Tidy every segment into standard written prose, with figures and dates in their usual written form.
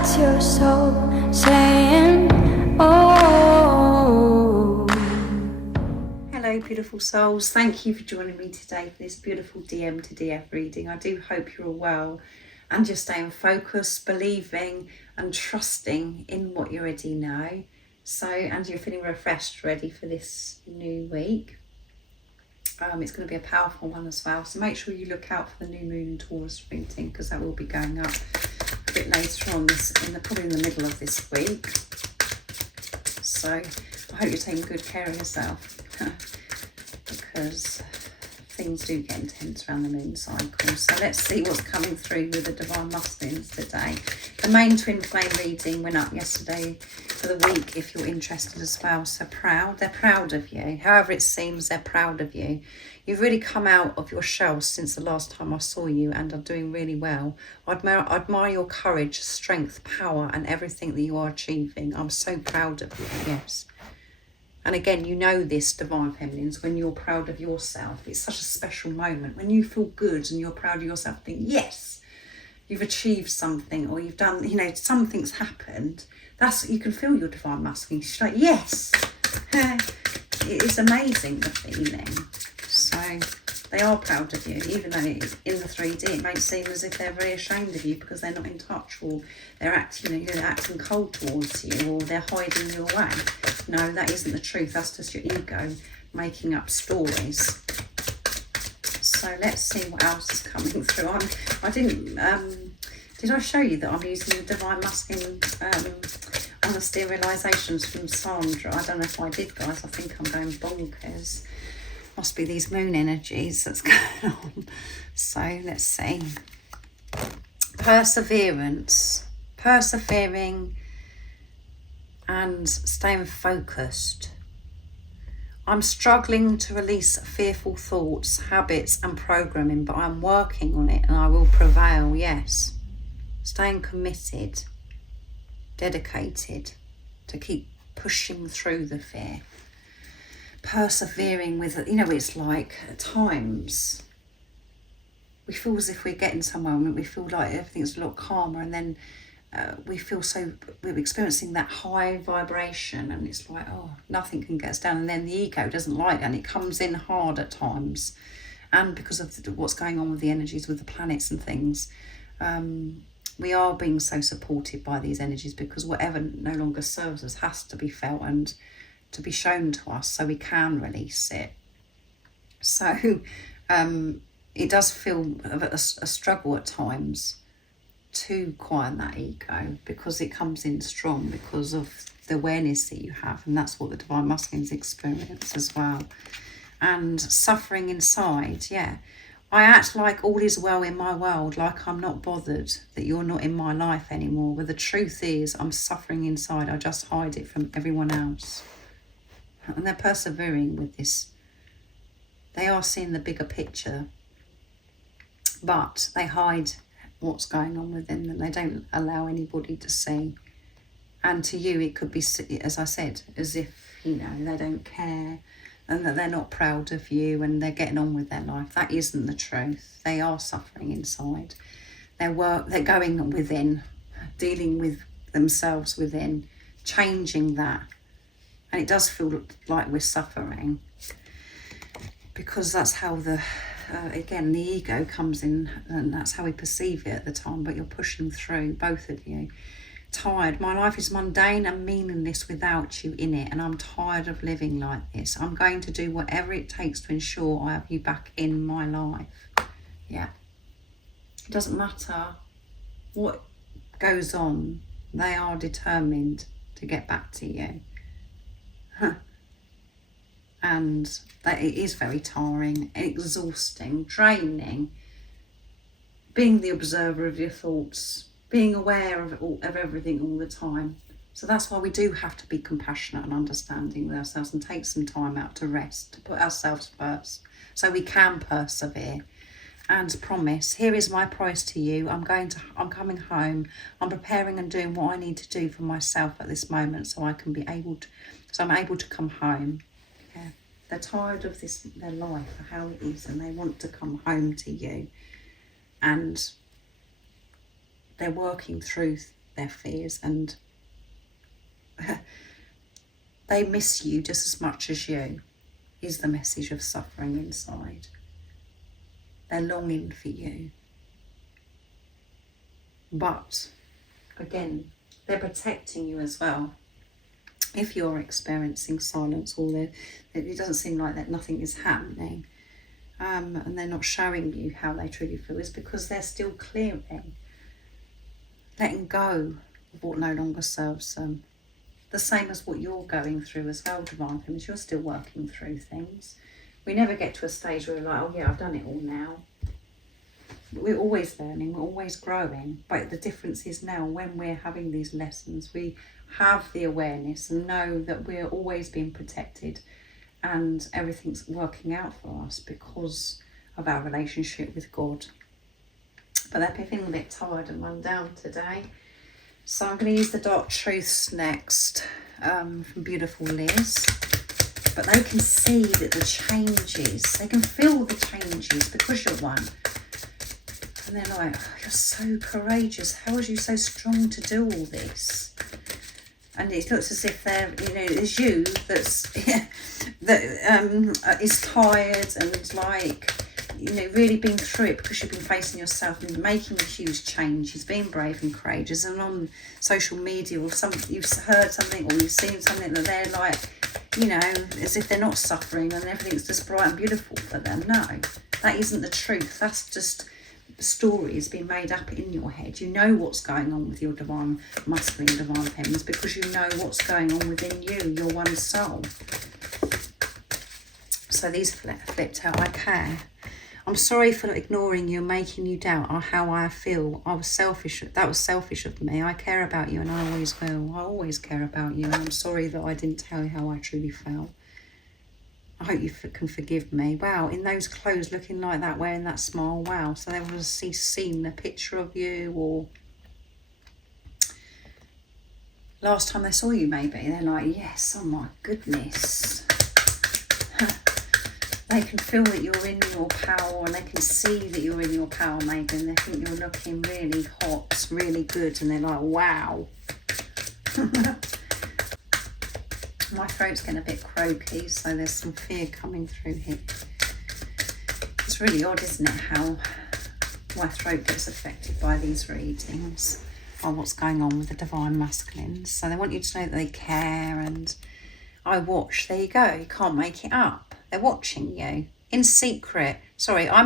That's your soul saying, oh. Hello beautiful souls, thank you for joining me today for this beautiful DM to DF reading. I do hope you're all well and you're staying focused, believing and trusting in what you already know. And you're feeling refreshed, ready for this new week. It's going to be a powerful one as well, so make sure you look out for the new moon and Taurus reading, because that will be going up a bit later on probably in the middle of this week. So I hope you're taking good care of yourself because things do get intense around the moon cycle. So let's see what's coming through with the Divine Masculines today. The main twin flame reading went up yesterday for the week if you're interested as well. So they're proud of you. However it seems, they're proud of you. You've really come out of your shell since the last time I saw you and are doing really well. I admire your courage, strength, power and everything that you are achieving. I'm so proud of you, yes. And again, you know this, Divine Feminines, when you're proud of yourself. It's such a special moment. When you feel good and you're proud of yourself, think, yes, you've achieved something, or you've done, something's happened. You can feel your Divine Masculine. She's like, yes. It's amazing, the feeling. So they are proud of you, even though in the 3D it may seem as if they're very ashamed of you because they're not in touch, or they're acting cold towards you, or they're hiding you away. No, that isn't the truth. That's just your ego making up stories. So let's see what else is coming through. Did I show you that I'm using the Divine Masculine honesty realizations from Sandra? I don't know if I did, guys. I think I'm going bonkers. Must be these moon energies that's going on. So let's see. Perseverance. Persevering and staying focused. I'm struggling to release fearful thoughts, habits and programming, but I'm working on it and I will prevail, yes. Staying committed, dedicated to keep pushing through the fear. Persevering with, it's like at times we feel as if we're getting somewhere and we feel like everything's a lot calmer, and then we're experiencing that high vibration and it's like, oh, nothing can get us down, and then the ego doesn't like that and it comes in hard at times. And because of what's going on with the energies with the planets and things, we are being so supported by these energies, because whatever no longer serves us has to be felt and to be shown to us so we can release it. So it does feel a struggle at times to quiet that ego, because it comes in strong because of the awareness that you have, and that's what the Divine Masculines experience as well. And suffering inside, yeah. I act like all is well in my world, like I'm not bothered that you're not in my life anymore, but the truth is I'm suffering inside. I just hide it from everyone else. And they're persevering with this. They are seeing the bigger picture, but they hide what's going on within them. They don't allow anybody to see. And to you, it could be, as I said, as if, they don't care and that they're not proud of you and they're getting on with their life. That isn't the truth. They are suffering inside. They're going within, dealing with themselves within, changing that. And it does feel like we're suffering, because that's how again, the ego comes in, and that's how we perceive it at the time. But you're pushing through, both of you. Tired. My life is mundane and meaningless without you in it, and I'm tired of living like this. I'm going to do whatever it takes to ensure I have you back in my life. Yeah. It doesn't matter what goes on. They are determined to get back to you. And that it is very tiring, exhausting, draining, being the observer of your thoughts, being aware of everything all the time. So that's why we do have to be compassionate and understanding with ourselves and take some time out to rest, to put ourselves first, so we can persevere. And promise, here is my price to you. I'm coming home. I'm preparing and doing what I need to do for myself at this moment, so I'm able to come home. Yeah. They're tired of their life, how it is, and they want to come home to you. And they're working through their fears, and they miss you just as much as you, is the message of suffering inside. They're longing for you. But, again, they're protecting you as well. If you're experiencing silence, or it doesn't seem like that nothing is happening, and they're not showing you how they truly feel, is because they're still clearing, letting go of what no longer serves them. The same as what you're going through as well, Divine Feminines. You're still working through things. We never get to a stage where we're like, oh yeah, I've done it all now. We're always learning, we're always growing. But the difference is now, when we're having these lessons, we have the awareness and know that we're always being protected and everything's working out for us because of our relationship with God. But they're feeling a bit tired and run down today. So I'm going to use the Dark Truths next, from beautiful Liz. But they can see that the changes, they can feel the changes because you're one. And they're like, oh, you're so courageous. How are you so strong to do all this? And it looks as if they're, it's you that's, that is tired and like, really been through it because you've been facing yourself and making a huge change. You've been brave and courageous. And on social media, or you've heard something or you've seen something that they're like, as if they're not suffering and everything's just bright and beautiful for them. No, that isn't the truth. That's just stories being made up in your head. You know what's going on with your divine masculine, divine feminines, because you know what's going on within you, your one soul. So these flipped out. I care. I'm sorry for ignoring you and making you doubt how I feel. I was selfish. That was selfish of me. I care about you and I always will. I always care about you, and I'm sorry that I didn't tell you how I truly felt. I hope you can forgive me. Wow, in those clothes, looking like that, wearing that smile. Wow, so they would have seen a picture of you, or last time they saw you maybe. They're like, yes, oh my goodness. They can feel that you're in your power, and they can see that you're in your power maybe, and they think you're looking really hot, really good, and they're like, wow. My throat's getting a bit croaky, so there's some fear coming through here. It's really odd, isn't it, how my throat gets affected by these readings, or what's going on with the divine masculines. So they want you to know that they care, and I watch. There you go. You can't make it up. They're watching you in secret. Sorry, I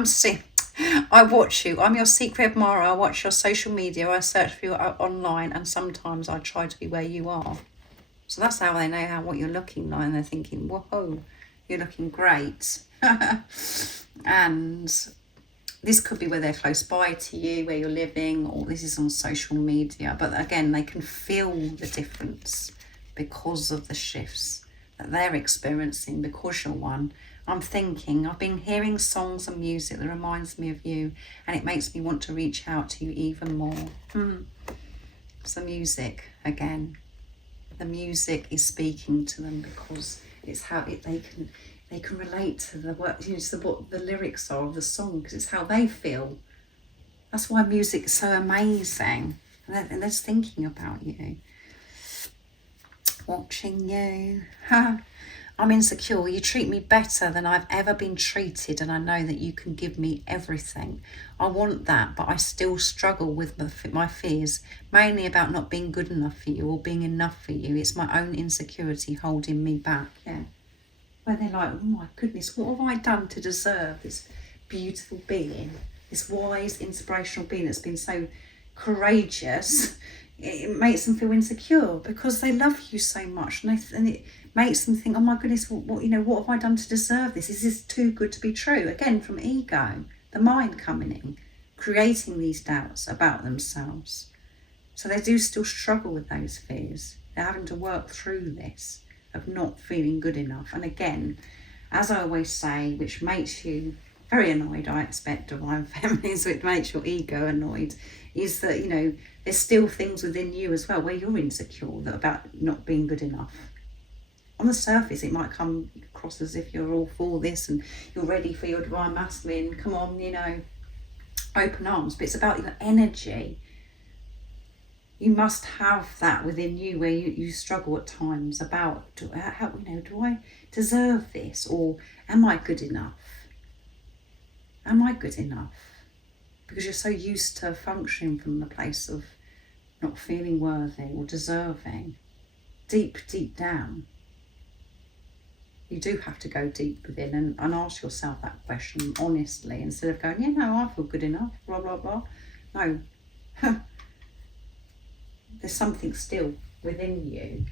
watch you. I'm your secret admirer. I watch your social media. I search for you online, and sometimes I try to be where you are. So that's how they know what you're looking like, and they're thinking, whoa, you're looking great. And this could be where they're close by to you, where you're living, or this is on social media. But again, they can feel the difference because of the shifts that they're experiencing, because you're one. I'm thinking, I've been hearing songs and music that reminds me of you, and it makes me want to reach out to you even more. So music, again. The music is speaking to them because it's how they can relate to the work, to what the lyrics are of the song, because it's how they feel. That's why music is so amazing, and they're just thinking about you, watching you. I'm insecure. You treat me better than I've ever been treated, and I know that you can give me everything. I want that, but I still struggle with my fears, mainly about not being good enough for you or being enough for you. It's my own insecurity holding me back. Yeah. Where they're like, oh my goodness, what have I done to deserve this beautiful being, this wise, inspirational being that's been so courageous? It makes them feel insecure because they love you so much, and it makes them think, oh my goodness, what have I done to deserve this? Is this too good to be true? Again, from ego, the mind coming in, creating these doubts about themselves. So they do still struggle with those fears. They're having to work through this of not feeling good enough. And again, as I always say, which makes you very annoyed, I expect, divine feminines, which makes your ego annoyed, is that, there's still things within you as well where you're insecure about not being good enough. On the surface, it might come across as if you're all for this and you're ready for your divine masculine. Come on, open arms. But it's about your energy. You must have that within you where you struggle at times about, do I deserve this, or am I good enough? Am I good enough? Because you're so used to functioning from the place of not feeling worthy or deserving. Deep down, you do have to go deep within and ask yourself that question honestly, instead of going, I feel good enough, blah, blah, blah. No. There's something still within you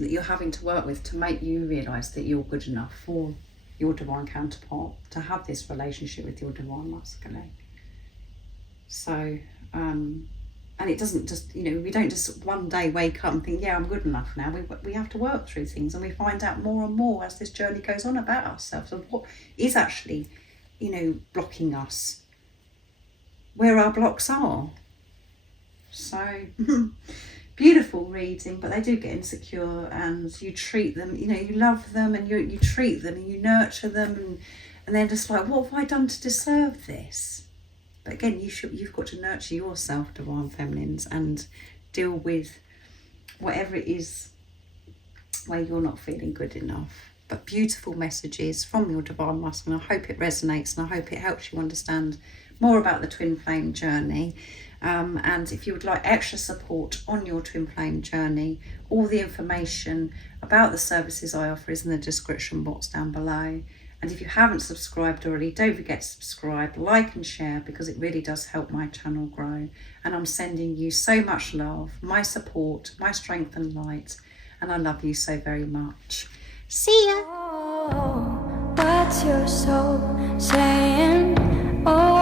that you're having to work with to make you realise that you're good enough for your divine counterpart, to have this relationship with your divine masculine. So, and it doesn't just, we don't just one day wake up and think, I'm good enough now. We have to work through things, and we find out more and more as this journey goes on about ourselves, of what is actually, blocking us, where our blocks are. So, beautiful reading, but they do get insecure, and you treat them, you love them, and you treat them and you nurture them, and they're just like, what have I done to deserve this? But again, you've got to nurture yourself, divine feminines, and deal with whatever it is where you're not feeling good enough. But beautiful messages from your divine masculine. I hope it resonates, and I hope it helps you understand more about the twin flame journey. And if you would like extra support on your twin flame journey, all the information about the services I offer is in the description box down below. And if you haven't subscribed already, don't forget to subscribe, like and share, because it really does help my channel grow. And I'm sending you so much love, my support, my strength and light, and I love you so very much. See ya! Oh, what's your soul saying? Oh.